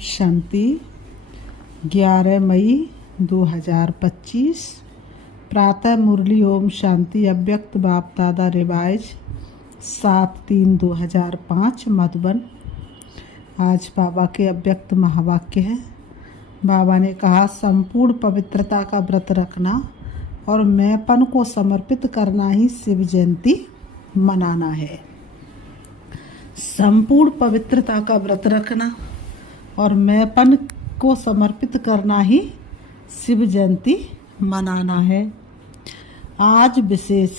शांति 11 मई 2025 प्रातः मुरली ओम शांति अव्यक्त बाप दादा रिवाइज 7/3/2005 मधुबन। आज बाबा के अव्यक्त महावाक्य है। बाबा ने कहा, संपूर्ण पवित्रता का व्रत रखना और मैंपन को समर्पित करना ही शिव जयंती मनाना है। संपूर्ण पवित्रता का व्रत रखना और मैंपन को समर्पित करना ही शिव जयंती मनाना है। आज विशेष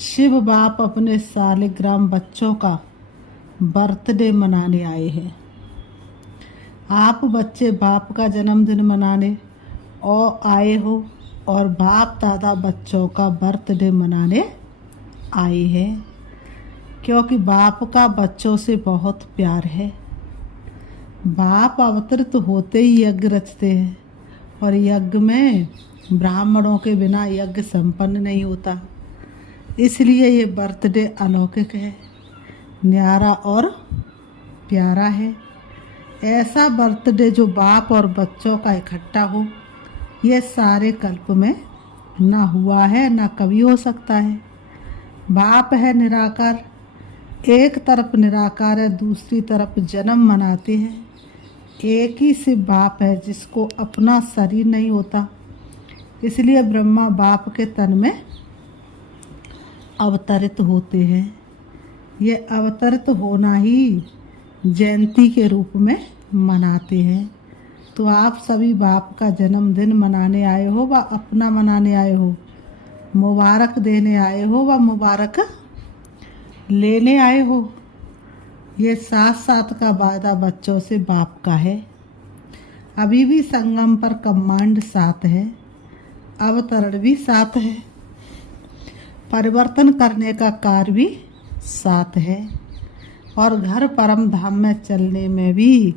शिव बाप अपने सालिग्राम बच्चों का बर्थडे मनाने आए हैं। आप बच्चे बाप का जन्मदिन मनाने और आए हो और बाप दादा बच्चों का बर्थडे मनाने आए हैं, क्योंकि बाप का बच्चों से बहुत प्यार है। बाप अवतरित होते ही यज्ञ रचते हैं और यज्ञ में ब्राह्मणों के बिना यज्ञ संपन्न नहीं होता। इसलिए ये बर्थडे अलौकिक है, न्यारा और प्यारा है। ऐसा बर्थडे जो बाप और बच्चों का इकट्ठा हो, ये सारे कल्प में ना हुआ है, ना कभी हो सकता है। बाप है निराकार, एक तरफ निराकार है, दूसरी तरफ जन्म मनाते हैं। एक ही शिव बाप है जिसको अपना शरीर नहीं होता, इसलिए ब्रह्मा बाप के तन में अवतरित होते हैं। ये अवतरित होना ही जयंती के रूप में मनाते हैं। तो आप सभी बाप का जन्मदिन मनाने आए हो व अपना मनाने आए हो, मुबारक देने आए हो व मुबारक लेने आए हो। ये साथ साथ का वादा बच्चों से बाप का है। अभी भी संगम पर कमांड साथ है, अवतरण भी साथ है, परिवर्तन करने का कार्य भी साथ है और घर परम धाम में चलने में भी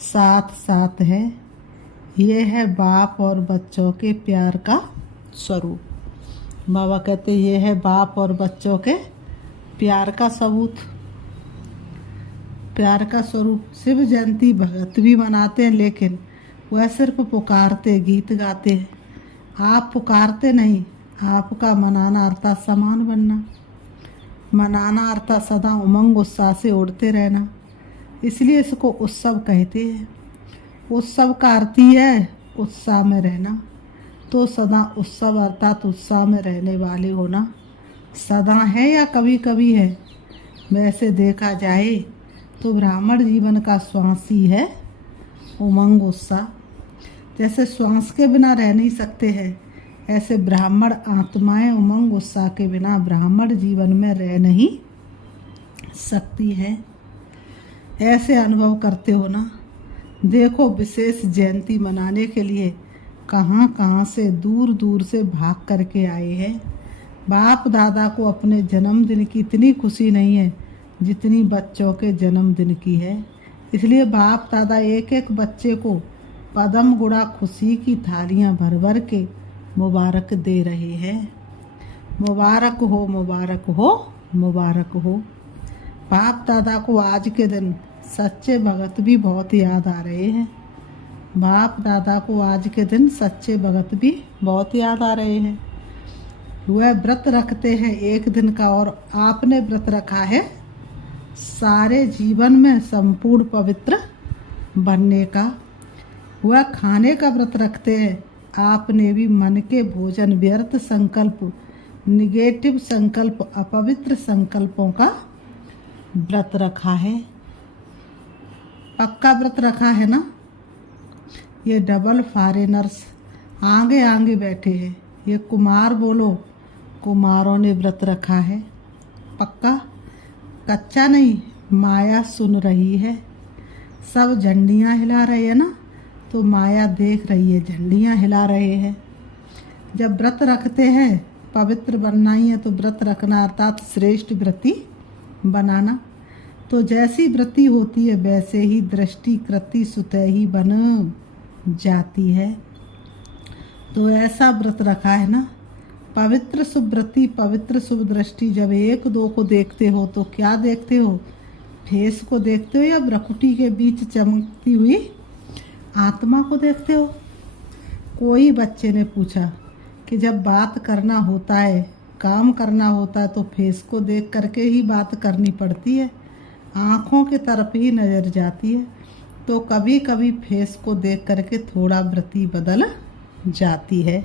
साथ साथ है। ये है बाप और बच्चों के प्यार का स्वरूप। बाबा कहते ये है बाप और बच्चों के प्यार का सबूत, प्यार का स्वरूप। शिव जयंती भगत भी मनाते हैं, लेकिन वह सिर्फ पुकारते, गीत गाते हैं। आप पुकारते नहीं, आपका मनाना अर्थात समान बनना, मनाना अर्थात सदा उमंग उत्साह से उड़ते रहना। इसलिए इसको उत्सव कहते हैं। उत्सव का अर्थ ही है उत्साह में रहना। तो सदा उत्सव अर्थात उत्साह में रहने वाले होना सदा है या कभी कभी है। वैसे देखा जाए तो ब्राह्मण जीवन का श्वास ही है उमंग उत्साह। जैसे श्वास के बिना रह नहीं सकते हैं, ऐसे ब्राह्मण आत्माएं उमंग उत्साह के बिना ब्राह्मण जीवन में रह नहीं सकती हैं। ऐसे अनुभव करते हो ना। देखो, विशेष जयंती मनाने के लिए कहाँ कहाँ से दूर दूर से भाग करके आए हैं। बाप दादा को अपने जन्मदिन की इतनी खुशी नहीं है जितनी बच्चों के जन्मदिन की है। इसलिए बाप दादा एक एक बच्चे को पदम गुड़ा खुशी की थालियां भर भर के मुबारक दे रहे हैं। मुबारक हो, मुबारक हो, मुबारक हो। बाप दादा को आज के दिन सच्चे भगत भी बहुत याद आ रहे हैं। बाप दादा को आज के दिन सच्चे भगत भी बहुत याद आ रहे हैं। वह व्रत रखते हैं एक दिन का और आपने व्रत रखा है सारे जीवन में संपूर्ण पवित्र बनने का। वह खाने का व्रत रखते हैं, आपने भी मन के भोजन, व्यर्थ संकल्प, निगेटिव संकल्प, अपवित्र संकल्पों का व्रत रखा है। पक्का व्रत रखा है ना। ये डबल फॉरेनर्स आगे आगे बैठे हैं। ये कुमार बोलो, कुमारों ने व्रत रखा है पक्का, कच्चा नहीं। माया सुन रही है, सब झंडियाँ हिला रहे हैं ना, तो माया देख रही है, झंडियाँ हिला रहे हैं। जब व्रत रखते हैं, पवित्र बनना ही है, तो व्रत रखना अर्थात श्रेष्ठ व्रती बनाना। तो जैसी व्रती होती है वैसे ही दृष्टि कृति सुतः ही बन जाती है। तो ऐसा व्रत रखा है ना। पवित्र सुव्रति, पवित्र शुभ दृष्टि। जब एक दो को देखते हो तो क्या देखते हो? फेस को देखते हो या भ्रकुटी के बीच चमकती हुई आत्मा को देखते हो? कोई बच्चे ने पूछा कि जब बात करना होता है, काम करना होता है तो फेस को देख करके ही बात करनी पड़ती है, आँखों की तरफ ही नज़र जाती है। तो कभी कभी फेस को देख करके थोड़ा वृत्ति बदल जाती है।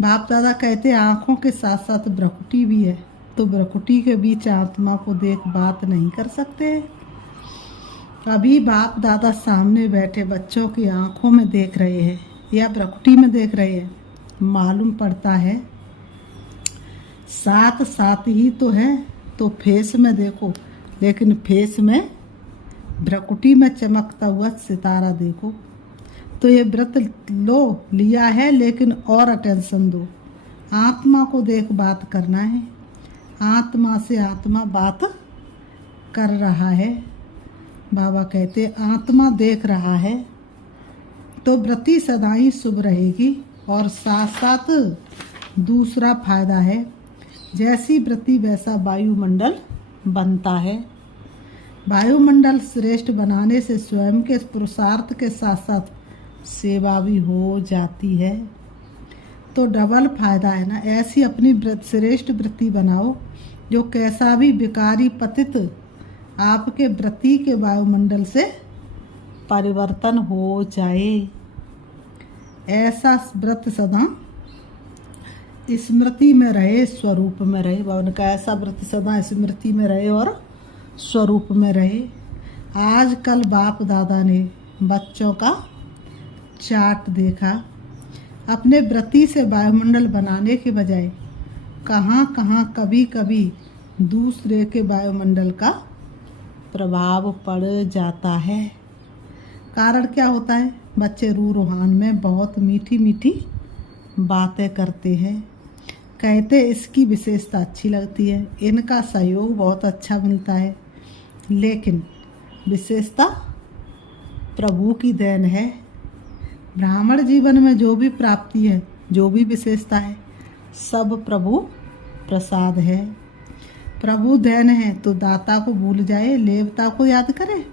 बाप दादा कहते हैं आँखों के साथ साथ भ्रकुटी भी है, तो भ्रकुटी के बीच आत्मा को देख बात नहीं कर सकते। अभी बाप दादा सामने बैठे बच्चों की आँखों में देख रहे हैं या भ्रकुटी में देख रहे हैं, मालूम पड़ता है साथ साथ ही तो है। तो फेस में देखो, लेकिन फेस में भ्रकुटी में चमकता हुआ सितारा देखो। तो ये व्रत लिया है, लेकिन और अटेंशन दो। आत्मा को देख बात करना है, आत्मा से आत्मा बात कर रहा है। बाबा कहते आत्मा देख रहा है तो व्रति सदा ही शुभ रहेगी। और साथ साथ दूसरा फायदा है, जैसी वृत्ति वैसा वायुमंडल बनता है। वायुमंडल श्रेष्ठ बनाने से स्वयं के पुरुषार्थ के साथ साथ सेवा भी हो जाती है। तो डबल फायदा है ना। ऐसी अपनी श्रेष्ठ वृत्ति बनाओ जो कैसा भी विकारी पतित आपके वृत्ति के वायुमंडल से परिवर्तन हो जाए। ऐसा व्रत सदा स्मृति में रहे, स्वरूप में रहे। बाबा ने कहा ऐसा व्रत सदा स्मृति में रहे और स्वरूप में रहे। आजकल बाप दादा ने बच्चों का चार्ट देखा, अपने व्रति से वायुमंडल बनाने के बजाय कहाँ कहाँ कभी कभी दूसरे के वायुमंडल का प्रभाव पड़ जाता है। कारण क्या होता है? बच्चे रूह रूहान में बहुत मीठी मीठी बातें करते हैं, कहते इसकी विशेषता अच्छी लगती है, इनका सहयोग बहुत अच्छा मिलता है, लेकिन विशेषता प्रभु की देन है। ब्राह्मण जीवन में जो भी प्राप्ति है, जो भी विशेषता है, सब प्रभु प्रसाद है, प्रभु देन है। तो दाता को भूल जाए, लेवता को याद करे।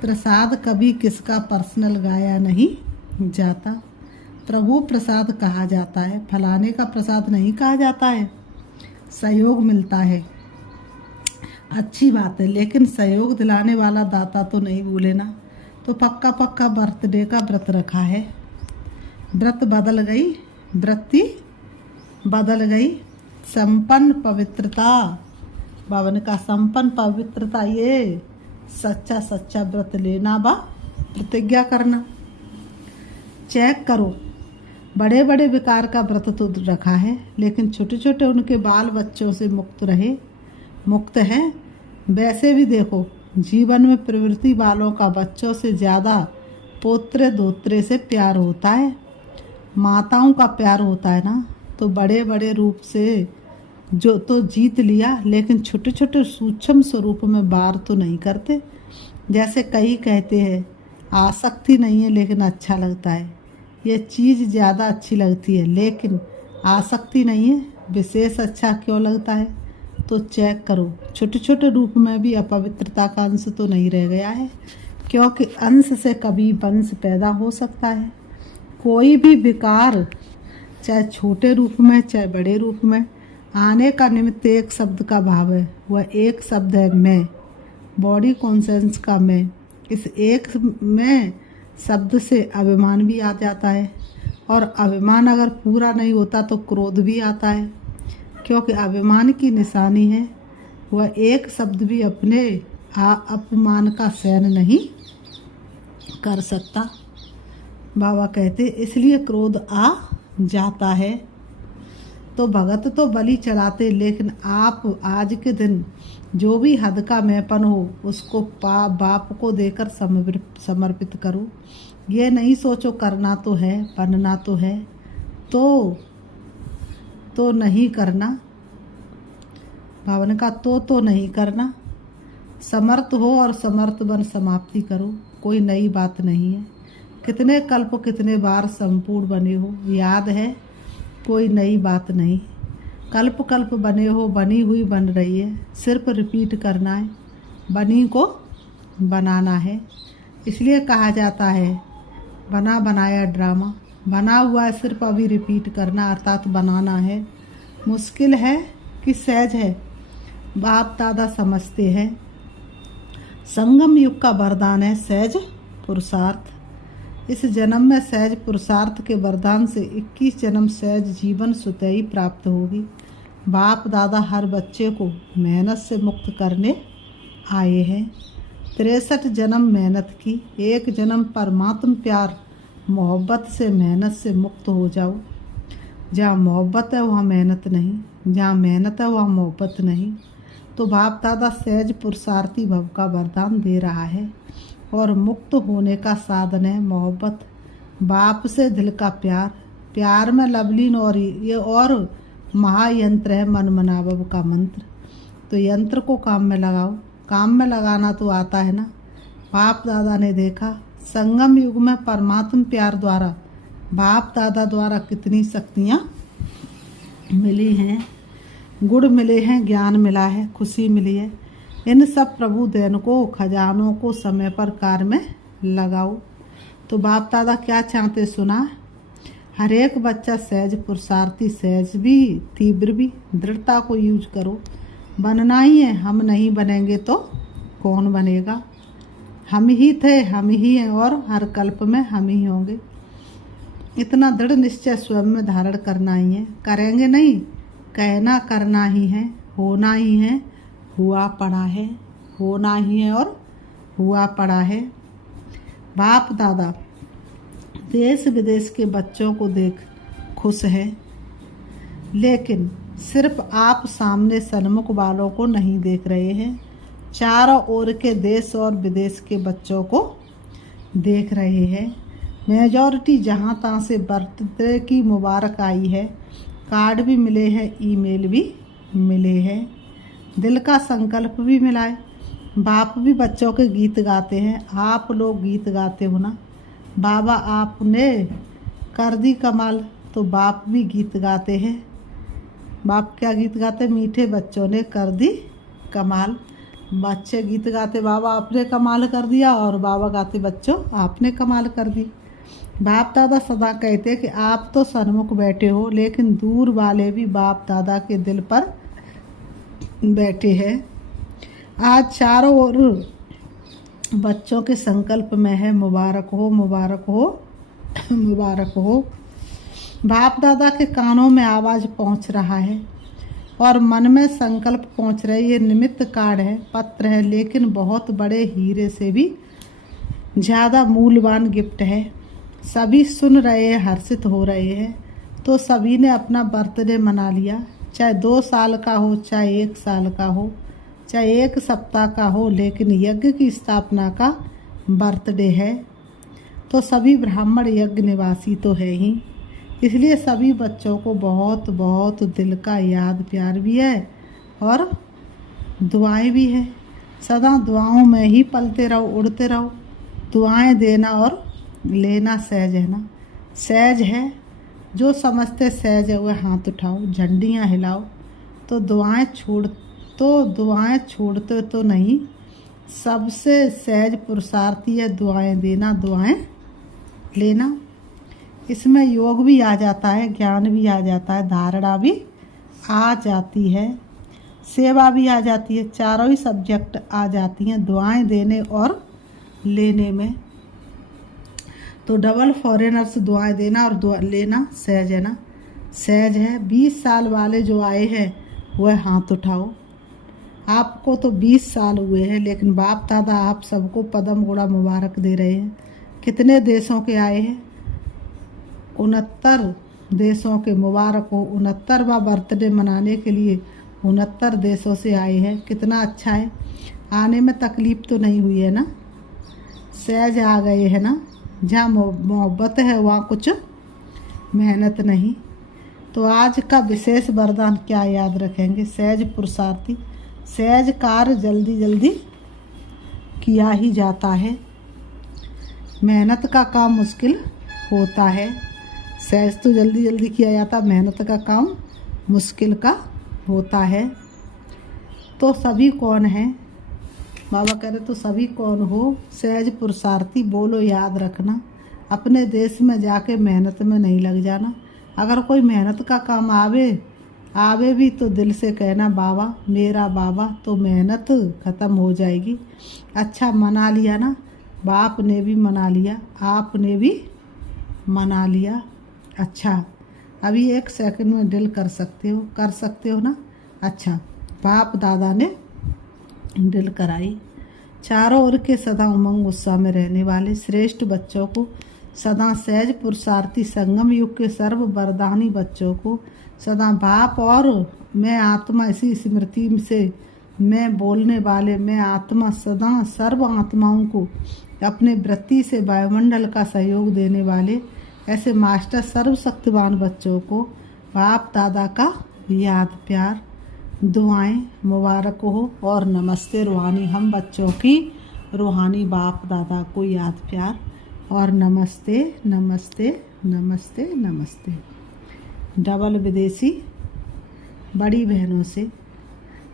प्रसाद कभी किसका पर्सनल गाया नहीं जाता, प्रभु प्रसाद कहा जाता है, फलाने का प्रसाद नहीं कहा जाता है। सहयोग मिलता है, अच्छी बात है, लेकिन सहयोग दिलाने वाला दाता तो नहीं भूले ना। तो पक्का पक्का बर्थडे का व्रत रखा है, व्रत बदल गई, वृत्ति बदल गई। संपन्न पवित्रता, बाबा ने कहा संपन्न पवित्रता, ये सच्चा सच्चा व्रत लेना बा प्रतिज्ञा करना। चेक करो, बड़े बड़े विकार का व्रत तो रखा है, लेकिन छोटे छोटे उनके बाल बच्चों से मुक्त है। वैसे भी देखो, जीवन में प्रवृत्ति वालों का बच्चों से ज़्यादा पोत्रे दोत्रे से प्यार होता है, माताओं का प्यार होता है ना। तो बड़े बड़े रूप से जो तो जीत लिया, लेकिन छोटे छोटे सूक्ष्म स्वरूप में वार तो नहीं करते। जैसे कई कहते हैं आसक्ति नहीं है लेकिन अच्छा लगता है, ये चीज़ ज़्यादा अच्छी लगती है लेकिन आसक्ति नहीं है, विशेष अच्छा क्यों लगता है? तो चेक करो, छोटे छोटे रूप में भी अपवित्रता का अंश तो नहीं रह गया है, क्योंकि अंश से कभी वंश पैदा हो सकता है। कोई भी विकार चाहे छोटे रूप में चाहे बड़े रूप में आने का निमित्त एक शब्द का भाव है, वह एक शब्द है मैं, बॉडी कॉन्सेंस का मैं। इस एक मैं शब्द से अभिमान भी आ जाता है, और अभिमान अगर पूरा नहीं होता तो क्रोध भी आता है, क्योंकि अभिमान की निशानी है। वह एक शब्द भी अपने अपमान का सहन नहीं कर सकता। बाबा कहते इसलिए क्रोध आ जाता है। तो भगत तो बलि चढ़ाते, लेकिन आप आज के दिन जो भी हद का मैंपन हो उसको बाप को देकर समर्पित करो। ये नहीं सोचो करना तो है, बनना तो है, तो नहीं करना। बाबा ने कहा तो नहीं करना। समर्थ हो और समर्थ बन समाप्ति करो, कोई नई बात नहीं है। कितने कल्प कितने बार संपूर्ण बने हो, याद है, कोई नई बात नहीं। कल्प कल्प बने हो, बनी हुई बन रही है, सिर्फ रिपीट करना है। बनी को बनाना है। इसलिए कहा जाता है बना बनाया ड्रामा। बना हुआ सिर्फ अभी रिपीट करना अर्थात बनाना है। मुश्किल है कि सहज है, बाप दादा समझते हैं। संगम युग का वरदान है सहज पुरुषार्थ। इस जन्म में सहज पुरुषार्थ के वरदान से 21 जन्म सहज जीवन सुतई प्राप्त होगी। बाप दादा हर बच्चे को मेहनत से मुक्त करने आए हैं। 63 जन्म मेहनत की, एक जन्म परमात्म प्यार मोहब्बत से मेहनत से मुक्त हो जाओ। जहाँ मोहब्बत है वहाँ मेहनत नहीं, जहाँ मेहनत है वहाँ मोहब्बत नहीं। तो बाप दादा सहज पुरुषार्थी भव का वरदान दे रहा है और मुक्त होने का साधन है मोहब्बत। बाप से दिल का प्यार, प्यार में लवलीन और ये और महायंत्र है मन मनाभव का मंत्र। तो यंत्र को काम में लगाओ, काम में लगाना तो आता है ना। बाप दादा ने देखा संगम युग में परमात्म प्यार द्वारा बाप दादा द्वारा कितनी शक्तियाँ मिली हैं, गुण मिले हैं, ज्ञान मिला है, खुशी मिली है। इन सब प्रभु देन को खजानों को समय पर कार्य में लगाओ। तो बाप दादा क्या चाहते सुना, हर एक बच्चा सहज पुरुषार्थी, सहज भी तीव्र भी, दृढ़ता को यूज करो। बनना ही है, हम नहीं बनेंगे तो कौन बनेगा। हम ही थे, हम ही हैं और हर कल्प में हम ही होंगे। इतना दृढ़ निश्चय स्वयं में धारण करना ही है। करेंगे नहीं, कहना करना ही है, होना ही है, हुआ पड़ा है, होना ही है और हुआ पड़ा है। बाप दादा देश विदेश के बच्चों को देख खुश है, लेकिन सिर्फ आप सामने सन्मुख वालों को नहीं देख रहे हैं, चारों ओर के देश और विदेश के बच्चों को देख रहे हैं। मेजॉरिटी जहाँ तहाँ से बर्थडे की मुबारक आई है, कार्ड भी मिले हैं, ईमेल भी मिले हैं, दिल का संकल्प भी मिला है। बाप भी बच्चों के गीत गाते हैं, आप लोग गीत गाते हो ना। बाबा आपने कर दी कमाल, तो बाप भी गीत गाते हैं। बाप क्या गीत गाते, मीठे बच्चों ने कर दी कमाल। बच्चे गीत गाते बाबा आपने कमाल कर दिया, और बाबा गाते बच्चों आपने कमाल कर दी। बाप दादा सदा कहते कि आप तो सन्मुख बैठे हो, लेकिन दूर वाले भी बाप दादा के दिल पर बैठे हैं। आज चारों ओर बच्चों के संकल्प में है मुबारक हो, मुबारक हो, मुबारक हो। बाप दादा के कानों में आवाज़ पहुंच रहा है और मन में संकल्प पहुंच रहे। ये निमित्त कार्ड है, पत्र है, लेकिन बहुत बड़े हीरे से भी ज़्यादा मूल्यवान गिफ्ट है। सभी सुन रहे हैं, हर्षित हो रहे हैं। तो सभी ने अपना बर्थडे मना लिया, चाहे 2 साल का हो, चाहे 1 साल का हो, चाहे 1 सप्ताह का हो, लेकिन यज्ञ की स्थापना का बर्थडे है। तो सभी ब्राह्मण यज्ञ निवासी तो है ही, इसलिए सभी बच्चों को बहुत बहुत दिल का याद प्यार भी है और दुआएं भी है। सदा दुआओं में ही पलते रहो, उड़ते रहो। दुआएं देना और लेना सहज है ना। सहज है, जो समझते सहज है वह हाथ उठाओ, झंडियाँ हिलाओ। तो दुआएं छोड़ते तो नहीं। सबसे सहज पुरुषार्थी है दुआएं देना, दुआएं लेना। इसमें योग भी आ जाता है, ज्ञान भी आ जाता है, धारणा भी आ जाती है, सेवा भी आ जाती है। चारों ही सब्जेक्ट आ जाती हैं दुआएं देने और लेने में। तो डबल फॉरेनर्स दुआएं देना और दुआ लेना सहज है ना। सहज है। 20 साल वाले जो आए हैं वह हाथ उठाओ। आपको तो 20 साल हुए हैं, लेकिन बाप दादा आप सबको पदम गुड़ा मुबारक दे रहे हैं। कितने देशों के आए हैं? 69 देशों के मुबारक हो। 69वां बर्थडे मनाने के लिए 69 देशों से आए हैं। कितना अच्छा है। आने में तकलीफ़ तो नहीं हुई है ना, सहज आ गए है ना। जहाँ मोहब्बत है वहाँ कुछ मेहनत नहीं। तो आज का विशेष वरदान क्या याद रखेंगे? सहज पुरुषार्थी। सहज कार्य जल्दी जल्दी किया ही जाता है, मेहनत का काम मुश्किल होता है। सहज तो जल्दी जल्दी किया जाता, मेहनत का काम मुश्किल का होता है। तो सभी कौन हैं? बाबा कह रहे तो सभी कौन हो, सहज पुरुषार्थी बोलो याद रखना, अपने देश में जाके मेहनत में नहीं लग जाना। अगर कोई मेहनत का काम आवे भी तो दिल से कहना बाबा मेरा बाबा, तो मेहनत ख़त्म हो जाएगी। अच्छा मना लिया ना, बाप ने भी मना लिया, आपने भी मना लिया। अच्छा अभी 1 सेकंड में दिल कर सकते हो ना। अच्छा बाप दादा ने दिल कराई। चारों ओर के सदा उमंग उत्साह में रहने वाले श्रेष्ठ बच्चों को, सदा सहज पुरुषार्थी संगम युग के सर्व वरदानी बच्चों को, सदा बाप और मैं आत्मा इसी स्मृति से मैं बोलने वाले मैं आत्मा सदा सर्व आत्माओं को अपने वृत्ति से वायुमंडल का सहयोग देने वाले ऐसे मास्टर सर्वशक्तिवान बच्चों को बाप दादा का याद प्यार दुआएं मुबारक हो और नमस्ते रूहानी हम बच्चों की रूहानी बाप दादा को याद प्यार और नमस्ते नमस्ते नमस्ते नमस्ते। डबल विदेशी बड़ी बहनों से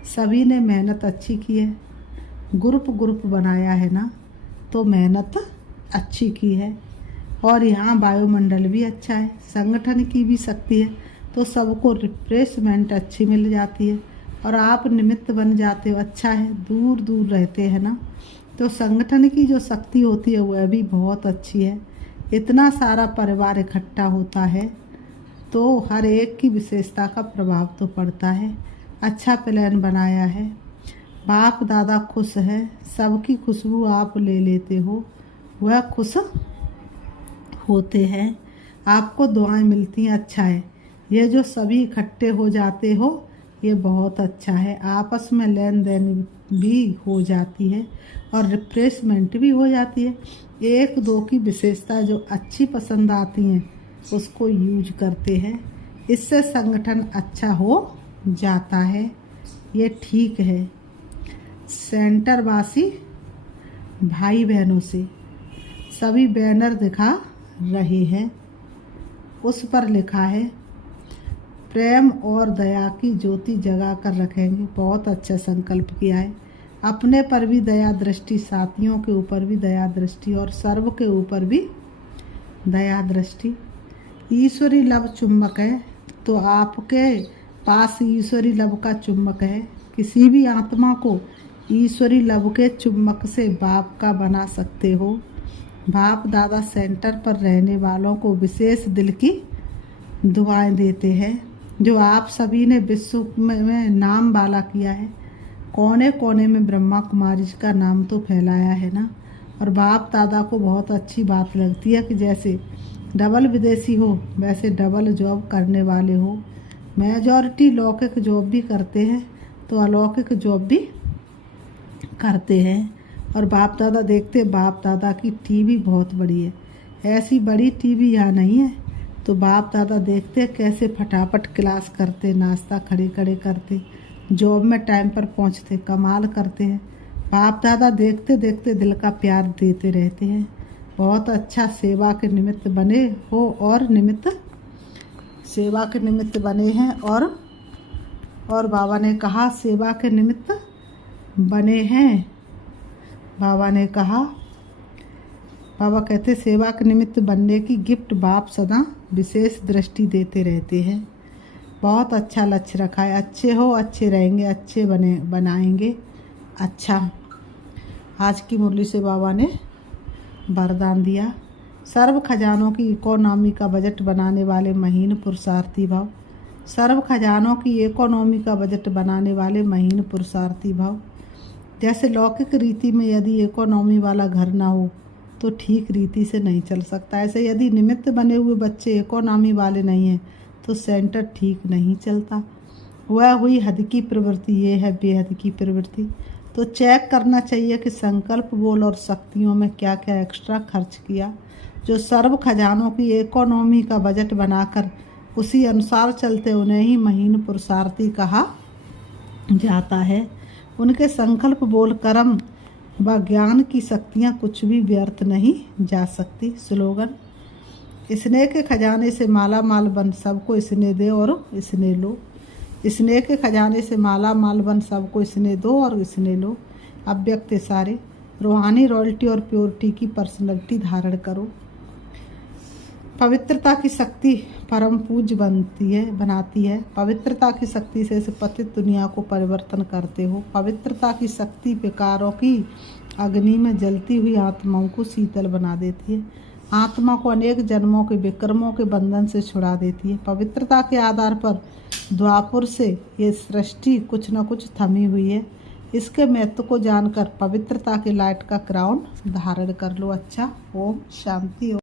सभी ने मेहनत अच्छी की है, ग्रुप बनाया है ना, तो मेहनत अच्छी की है। और यहाँ वायुमंडल भी अच्छा है, संगठन की भी शक्ति है, तो सबको रिफ्रेशमेंट अच्छी मिल जाती है और आप निमित्त बन जाते हो। अच्छा है दूर दूर रहते हैं ना, तो संगठन की जो शक्ति होती है वह भी बहुत अच्छी है। इतना सारा परिवार इकट्ठा होता है तो हर एक की विशेषता का प्रभाव तो पड़ता है। अच्छा प्लान बनाया है, बाप दादा खुश है, सबकी खुशबू आप ले लेते हो, वह खुश होते हैं, आपको दुआएं मिलती हैं। अच्छा है ये जो सभी इकट्ठे हो जाते हो ये बहुत अच्छा है, आपस में लेन देन भी हो जाती है और रिफ्रेशमेंट भी हो जाती है। 1-2 की विशेषता जो अच्छी पसंद आती हैं उसको यूज करते हैं, इससे संगठन अच्छा हो जाता है, ये ठीक है। सेंटर वासी भाई बहनों से सभी बैनर दिखा रहे हैं, उस पर लिखा है प्रेम और दया की ज्योति जगा कर रखेंगे। बहुत अच्छा संकल्प किया है, अपने पर भी दया दृष्टि, साथियों के ऊपर भी दया दृष्टि और सर्व के ऊपर भी दया दृष्टि। ईश्वरी लव चुम्बक है, तो आपके पास ईश्वरी लव का चुम्बक है, किसी भी आत्मा को ईश्वरी लव के चुम्बक से बाप का बना सकते हो। बाप दादा सेंटर पर रहने वालों को विशेष दिल की दुआएं देते हैं, जो आप सभी ने विश्व में नाम वाला किया है। कोने कोने में ब्रह्मा कुमारी जी का नाम तो फैलाया है ना। और बाप दादा को बहुत अच्छी बात लगती है कि जैसे डबल विदेशी हो वैसे डबल जॉब करने वाले हो। मेजॉरिटी लौकिक जॉब भी करते हैं तो अलौकिक जॉब भी करते हैं। और बाप दादा देखते, बाप दादा की टीवी बहुत बड़ी है, ऐसी बड़ी टीवी यहाँ नहीं है। तो बाप दादा देखते कैसे फटाफट क्लास करते, नाश्ता खड़े खड़े करते, जॉब में टाइम पर पहुँचते, कमाल करते हैं। बाप दादा देखते देखते दिल का प्यार देते रहते हैं। बहुत अच्छा सेवा के निमित्त बने हो और सेवा के निमित्त बने हैं। और बाबा ने कहा सेवा के निमित्त बने हैं। बाबा ने कहा, बाबा कहते सेवा के निमित्त बनने की गिफ्ट बाप सदा विशेष दृष्टि देते रहते हैं। बहुत अच्छा लक्ष्य रखा है, अच्छे हो अच्छे रहेंगे, अच्छे बनाएंगे। अच्छा आज की मुरली से बाबा ने वरदान दिया, सर्व खजानों की इकोनॉमी का बजट बनाने वाले महीन पुरुषार्थी भाव, सर्व खजानों की इकोनॉमी का बजट बनाने वाले महीन पुरुषार्थी भाव। जैसे लौकिक रीति में यदि इकोनॉमी वाला घर ना हो तो ठीक रीति से नहीं चल सकता, ऐसे यदि निमित्त बने हुए बच्चे इकोनॉमी वाले नहीं हैं तो सेंटर ठीक नहीं चलता। वह हुई हद की प्रवृत्ति, ये है बेहद की प्रवृत्ति। तो चेक करना चाहिए कि संकल्प बोल और शक्तियों में क्या क्या एक्स्ट्रा खर्च किया। जो सर्व खजानों की इकोनॉमी का बजट बनाकर उसी अनुसार चलते उन्हें ही महीन पुरुषार्थी कहा जाता है। उनके संकल्प बोल कर्म व ज्ञान की शक्तियाँ कुछ भी व्यर्थ नहीं जा सकती। स्लोगन, स्नेह के खजाने से माला माल बन, सबको स्नेह दे और स्नेह लो। स्नेह के खजाने से माला माल बन, सबको स्नेह दो और स्नेह लो। अव्यक्त सारे रूहानी रॉयल्टी और प्योरिटी की पर्सनैलिटी धारण करो। पवित्रता की शक्ति परम पूज्य बनाती है। पवित्रता की शक्ति से इस पतित दुनिया को परिवर्तन करते हो। पवित्रता की शक्ति विकारों की अग्नि में जलती हुई आत्माओं को शीतल बना देती है। आत्मा को अनेक जन्मों के विक्रमों के बंधन से छुड़ा देती है। पवित्रता के आधार पर द्वापुर से ये सृष्टि कुछ न कुछ थमी हुई है। इसके महत्व को जानकर पवित्रता के लाइट का क्राउन धारण कर लो। अच्छा, ओम शांति।